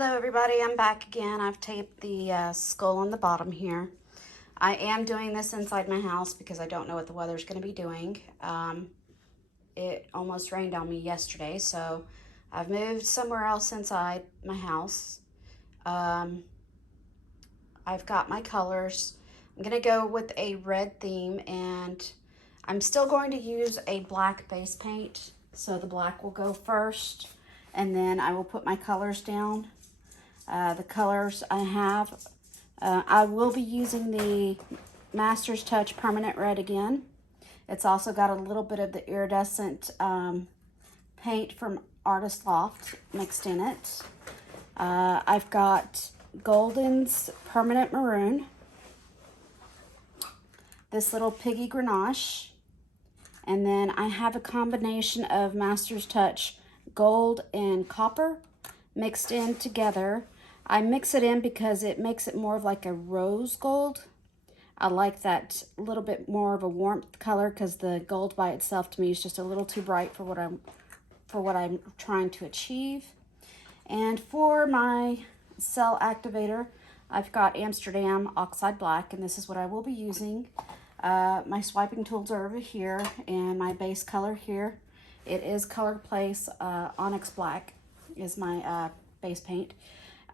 Hello everybody, I'm back again. I've taped the skull on the bottom here. I am doing this inside my house because I don't know what the weather's going to be doing. It almost rained on me yesterday, so I've moved somewhere else inside my house. I've got my colors. I'm going to go with a red theme, and I'm still going to use a black base paint. So the black will go first, and then I will put my colors down. The colors I have, I will be using the Master's Touch Permanent Red again. It's also got a little bit of the iridescent paint from Artist Loft mixed in it. I've got Golden's Permanent Maroon, this little Piggy Grenache, and then I have a combination of Master's Touch Gold and Copper mixed in together. I mix it in because it makes it more of like a rose gold. I like that little bit more of a warmth color because the gold by itself to me is just a little too bright for what I'm trying to achieve. And for my cell activator, I've got Amsterdam Oxide Black, and this is what I will be using. My swiping tools are over here, and my base color here. It is Color Place Onyx Black is my base paint.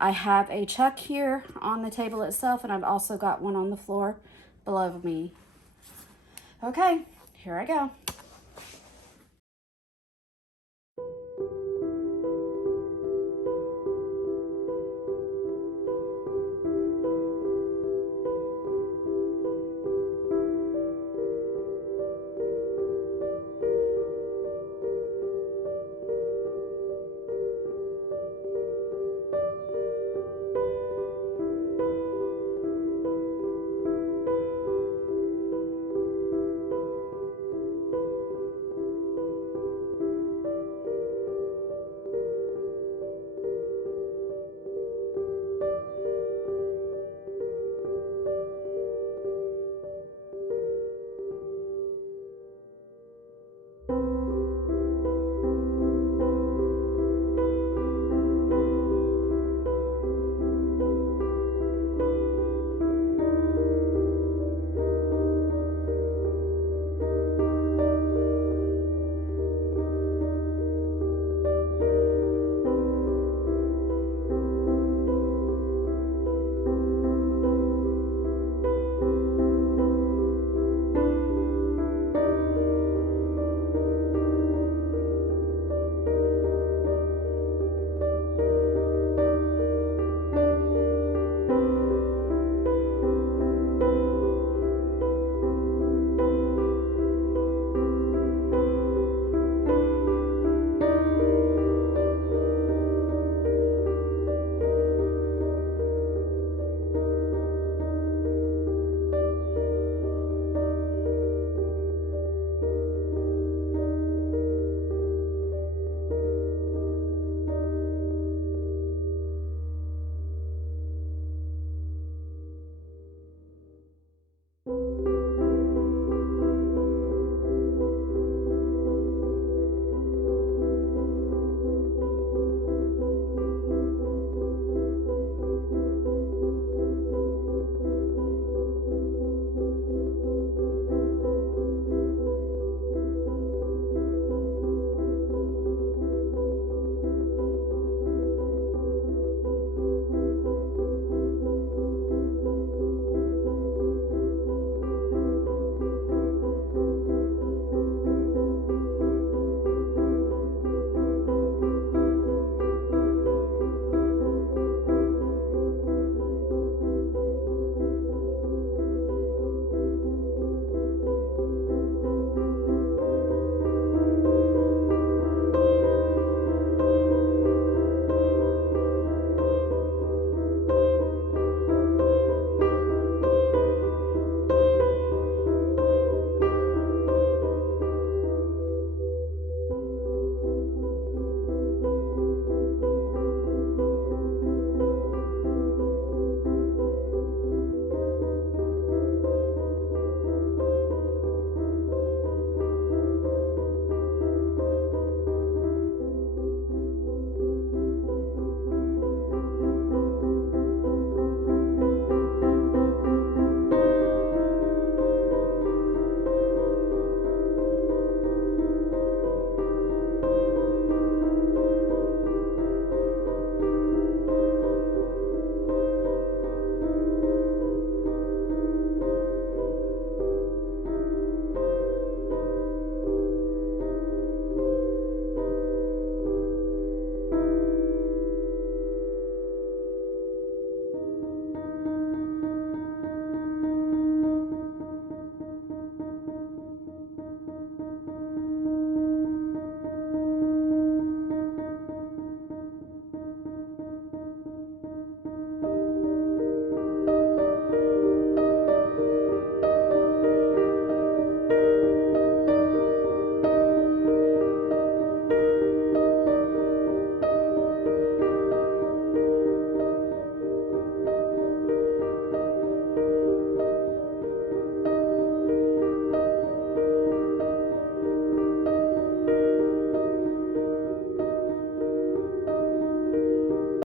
I have a chuck here on the table itself, and I've also got one on the floor below me. Okay, here I go.